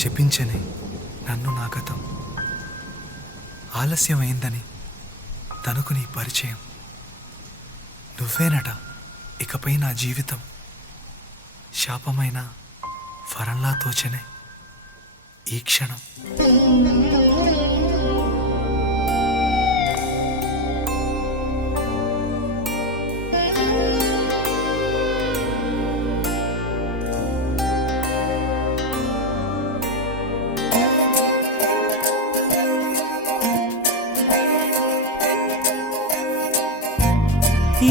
శపించని నన్ను నా గతం, ఆలస్యమైందని తనకు నీ పరిచయం. నువ్వేనట ఇకపై నా జీవితం, శాపమైన వరంలా తోచనే ఈ క్షణం.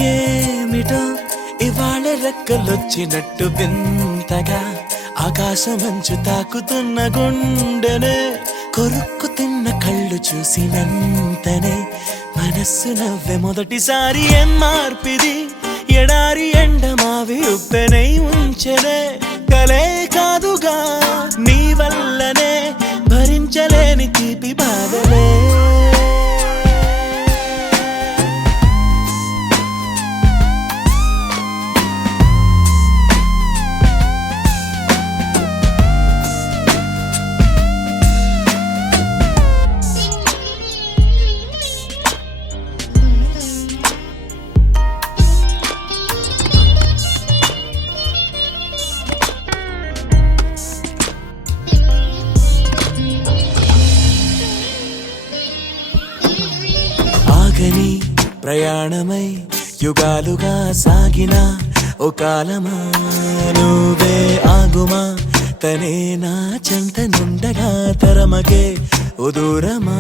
ఏమిటో ఇవాళ రెక్కలొచ్చినట్టు వింతగా ఆకాశమంచు తాకుతున్న గుండెనే, కొరుక్కు తిన్న కళ్ళు చూసినంతనే మనస్సు నవ్వే మొదటిసారి. ఏం మార్పిది, ఎడారి ఎండమావి ఉప్పెనై ఉంచెనే, కలే కాదుగా నీ వల్లనే భరించలేని తీపి బాధలే. ఆగని ప్రయాణమై యుగాలుగా సాగిన ఓ కాలమా, నువ్వే ఆగుమా తనే నా చెంత నుండగా తరమగే ఓ దూరమా.